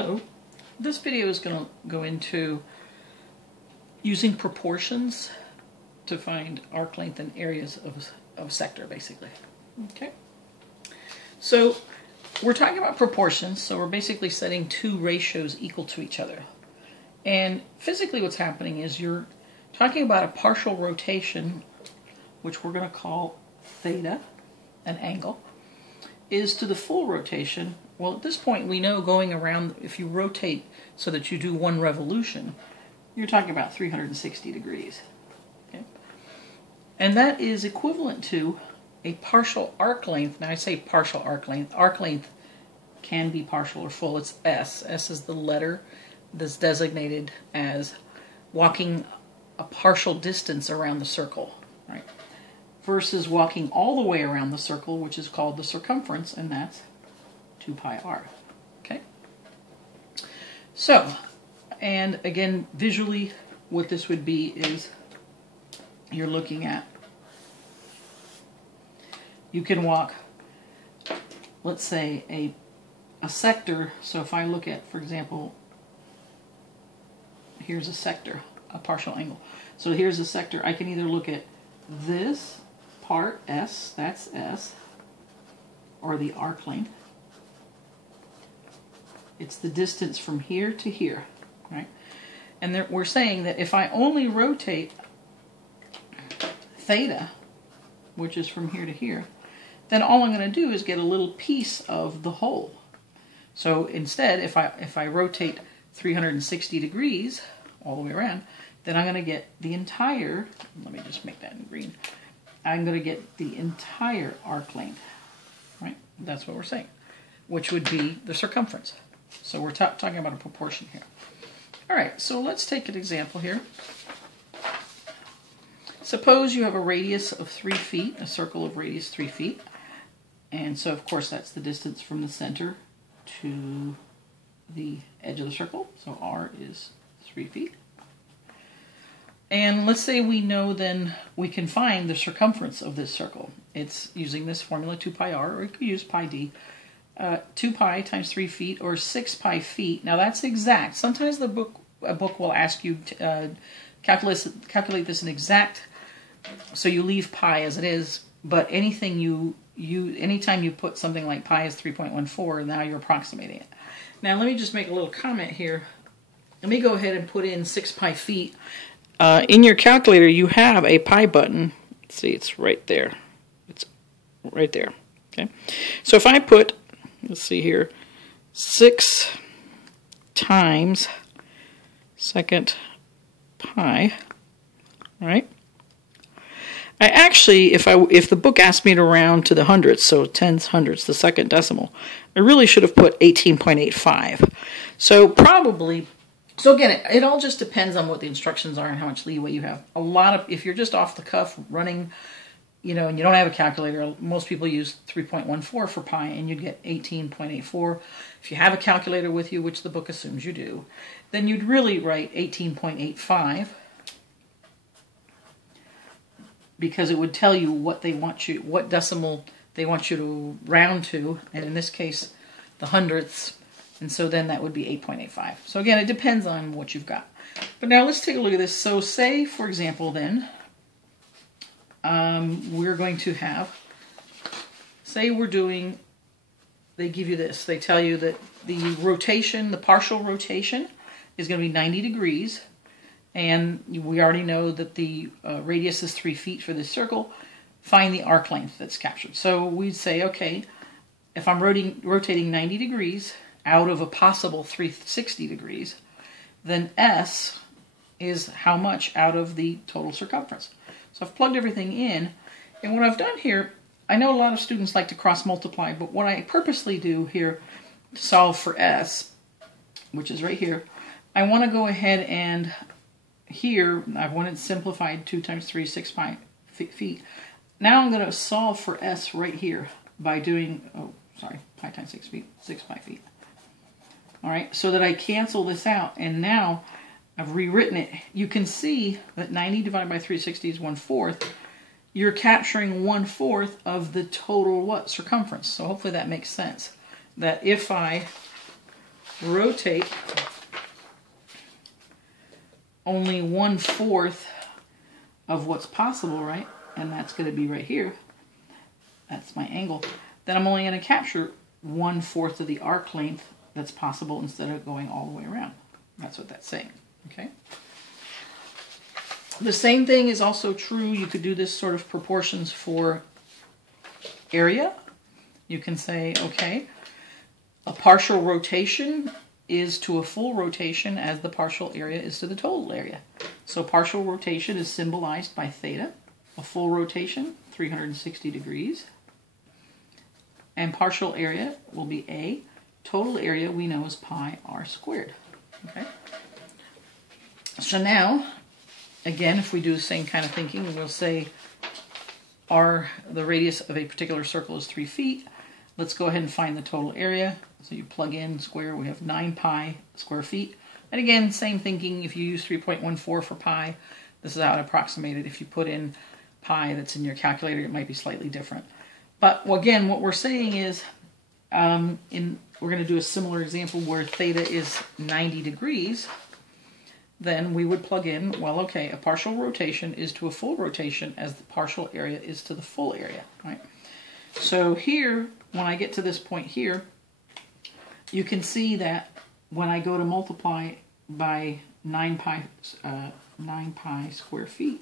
Hello, this video is going to go into using proportions to find arc length and areas of a sector, basically. Okay, so we're talking about proportions, so we're basically setting two ratios equal to each other. And physically what's happening is you're talking about a partial rotation, which we're going to call theta, an angle, is to the full rotation. Well, at this point we know going around, if you rotate so that you do one revolution, you're talking about 360 degrees. Okay? And that is equivalent to a partial arc length. Now I say partial arc length. Arc length can be partial or full. It's S. S is the letter that's designated as walking a partial distance around the circle, right? Versus walking all the way around the circle, which is called the circumference, and that's 2 pi r. Okay? So, and again, visually, what this would be is you're looking at, you can walk, let's say, a sector. So if I look at, for example, here's a sector, a partial angle. So here's a sector. I can either look at this part, S, that's S, or the arc length. It's the distance from here to here, right? And there, we're saying that if I only rotate theta, which is from here to here, then all I'm going to do is get a little piece of the whole. So instead, if I rotate 360 degrees all the way around, then I'm going to get the entire, let me just make that in green, I'm going to get the entire arc length, right? That's what we're saying, which would be the circumference. So we're talking about a proportion here. All right, so let's take an example here. Suppose you have a radius of 3 feet, a circle of radius 3 feet. And so, of course, that's the distance from the center to the edge of the circle. So R is 3 feet. And let's say we know then we can find the circumference of this circle. It's using this formula, 2 pi r, or you could use pi d. 2 pi times 3 feet, or 6 pi feet. Now that's exact. Sometimes a book will ask you to calculate this in exact, so you leave pi as it is, but anything anytime you put something like pi is 3.14, now you're approximating it. Now let me just make a little comment here. Let me go ahead and put in 6 pi feet. In your calculator you have a pi button. Let's see, it's right there. It's right there. Okay. So if I put, let's see here, 6 times second pi, right? I actually, if the book asked me to round to the hundredths, so 10 hundredths, the second decimal, I really should have put 18.85. So probably, so again, it all just depends on what the instructions are and how much leeway you have. If you're just off the cuff running, you know, and you don't have a calculator, most people use 3.14 for pi, and you'd get 18.84. If you have a calculator with you, which the book assumes you do, then you'd really write 18.85, because it would tell you what they want you, what decimal they want you to round to, and in this case, the hundredths, and so then that would be 8.85. So again, it depends on what you've got. But now let's take a look at this. So say, for example, then, we're going to have, say we're doing, they give you this, they tell you that the rotation, the partial rotation, is going to be 90 degrees, and we already know that the radius is 3 feet for this circle. Find the arc length that's captured. So we'd say, okay, if I'm rotating 90 degrees out of a possible 360 degrees, then S is how much out of the total circumference. So I've plugged everything in, and what I've done here, I know a lot of students like to cross multiply, but what I purposely do here to solve for S, which is right here, I want to go ahead and here, I want it simplified, 2 times 3, 6 pi feet. Now I'm going to solve for S right here by doing, oh, sorry, pi times 6 feet, 6 pi feet. All right, so that I cancel this out, and now I've rewritten it. You can see that 90 divided by 360 is 1/4. You're capturing 1/4 of the total what? Circumference. So hopefully that makes sense. That if I rotate only 1/4 of what's possible, right? And that's going to be right here. That's my angle. Then I'm only going to capture 1/4 of the arc length that's possible instead of going all the way around. That's what that's saying, okay? The same thing is also true. You could do this sort of proportions for area. You can say, okay, a partial rotation is to a full rotation as the partial area is to the total area. So partial rotation is symbolized by theta. A full rotation, 360 degrees. And partial area will be A. Total area we know is pi r squared. Okay. So now, again, if we do the same kind of thinking, we'll say the radius of a particular circle is 3 feet. Let's go ahead and find the total area. So you plug in square, we have 9 pi square feet. And again, same thinking, if you use 3.14 for pi, this is how it approximated. If you put in pi that's in your calculator, it might be slightly different. But again, what we're saying is, we're going to do a similar example where theta is 90 degrees. Then we would plug in, well, okay, a partial rotation is to a full rotation as the partial area is to the full area, right? So here, when I get to this point here, you can see that when I go to multiply by 9 pi square feet,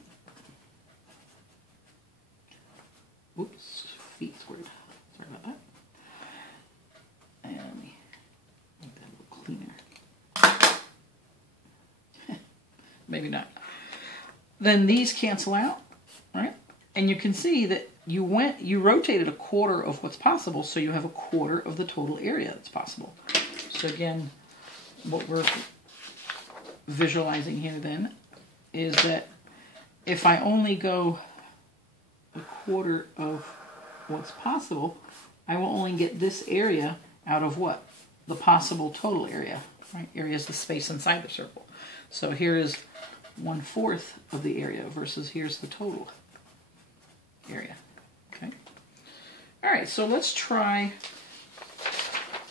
whoops, feet squared, sorry about that. And let me make that a little cleaner. Maybe not. Then these cancel out, right? And you can see that you rotated 1/4 of what's possible, so you have 1/4 of the total area that's possible. So again, what we're visualizing here then is that if I only go 1/4 of what's possible, I will only get this area out of what? The possible total area, right? Area is the space inside the circle. So here is 1/4 of the area versus here's the total area, okay? All right, so let's try,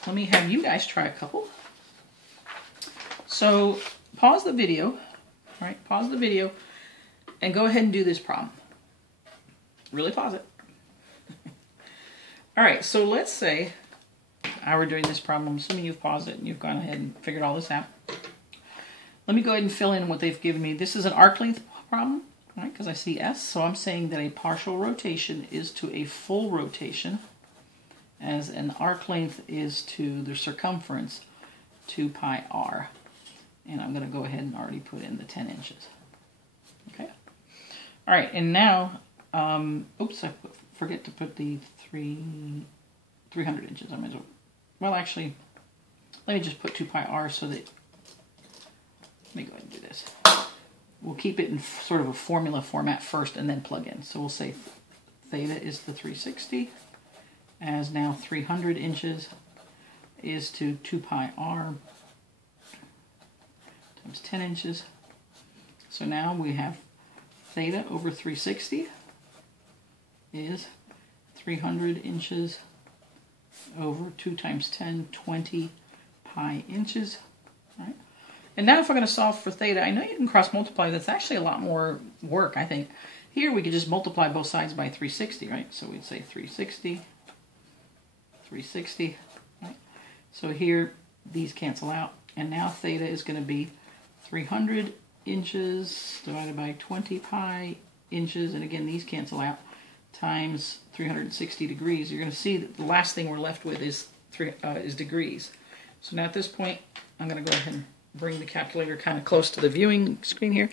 let me have you guys try a couple. So pause the video, right? Pause the video and go ahead and do this problem. Really pause it. All right, so let's say we're doing this problem. I'm assuming you've paused it and you've gone ahead and figured all this out. Let me go ahead and fill in what they've given me. This is an arc length problem, right? Because I see S, so I'm saying that a partial rotation is to a full rotation as an arc length is to the circumference 2 pi r. And I'm going to go ahead and already put in the 10 inches. Okay. All right, and now, oops, I forget to put the 300 inches. I might as well, actually, let me just put 2 pi r so that, let me go ahead and do this. We'll keep it in sort of a formula format first and then plug in. So we'll say theta is the 360, as now 300 inches is to 2 pi r times 10 inches. So now we have theta over 360 is 300 inches over 2 times 10, 20 pi inches, right? And now if I'm going to solve for theta, I know you can cross multiply. That's actually a lot more work, I think. Here we could just multiply both sides by 360, right? So we'd say 360, 360, right? So here these cancel out, and now theta is going to be 300 inches divided by 20 pi inches, and again these cancel out, times 360 degrees. You're going to see that the last thing we're left with is degrees. So now at this point, I'm going to go ahead and bring the calculator kind of close to the viewing screen here,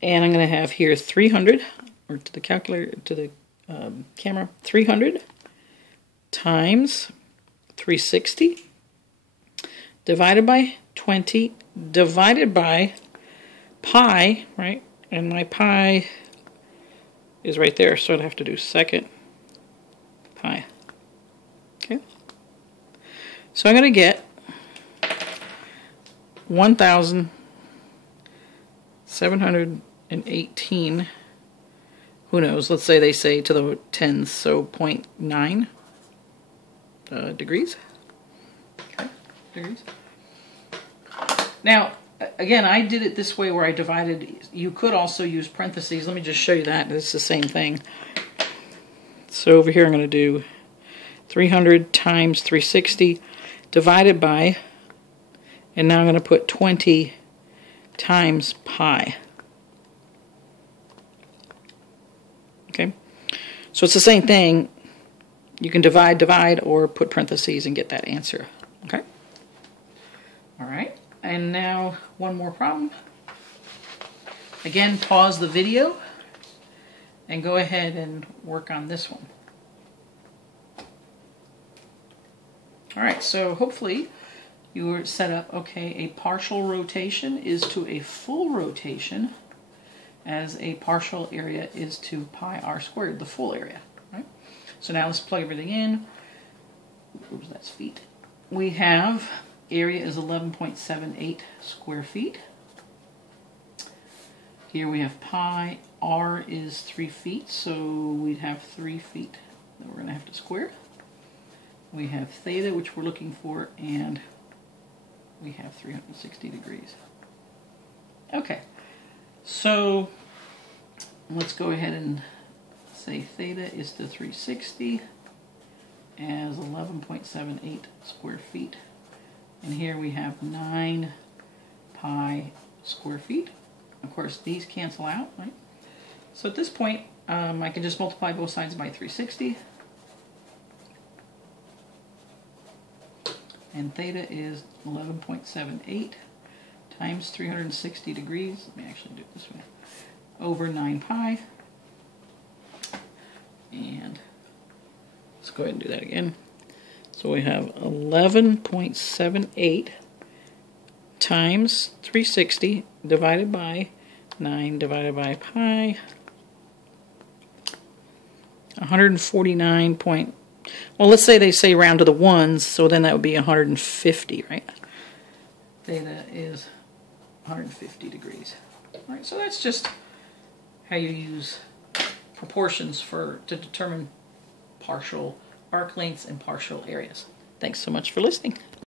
and I'm going to have here 300, or to the calculator, to the camera, 300 times 360 divided by 20 divided by pi, right? And my pi is right there, so I'd have to do second pi. Okay. So I'm going to get 1,718, who knows, let's say they say to the tens, so 0.9 degrees. Okay, degrees. Now, again, I did it this way where I divided. You could also use parentheses. Let me just show you that. It's the same thing. So over here I'm going to do 300 times 360 divided by, and now I'm going to put 20 times pi. Okay, so it's the same thing. You can divide, or put parentheses and get that answer. Okay. All right, and now one more problem. Again, pause the video and go ahead and work on this one. All right, so hopefully you were set up, okay, a partial rotation is to a full rotation as a partial area is to pi r squared, the full area. Right? So now let's plug everything in. Oops, that's feet. We have area is 11.78 square feet. Here we have pi, r is 3 feet, so we'd have 3 feet that we're going to have to square. We have theta, which we're looking for, and we have 360 degrees. Okay, so let's go ahead and say theta is to 360 as 11.78 square feet. And here we have 9 pi square feet. Of course, these cancel out, right? So at this point, I can just multiply both sides by 360. And theta is 11.78 times 360 degrees. Let me actually do it this way. Over 9 pi. And let's go ahead and do that again. So we have 11.78 times 360 divided by 9 divided by pi. 149 point. Well, let's say they say round to the ones, so then that would be 150, right? Theta is 150 degrees. All right, so that's just how you use proportions to determine partial arc lengths and partial areas. Thanks so much for listening.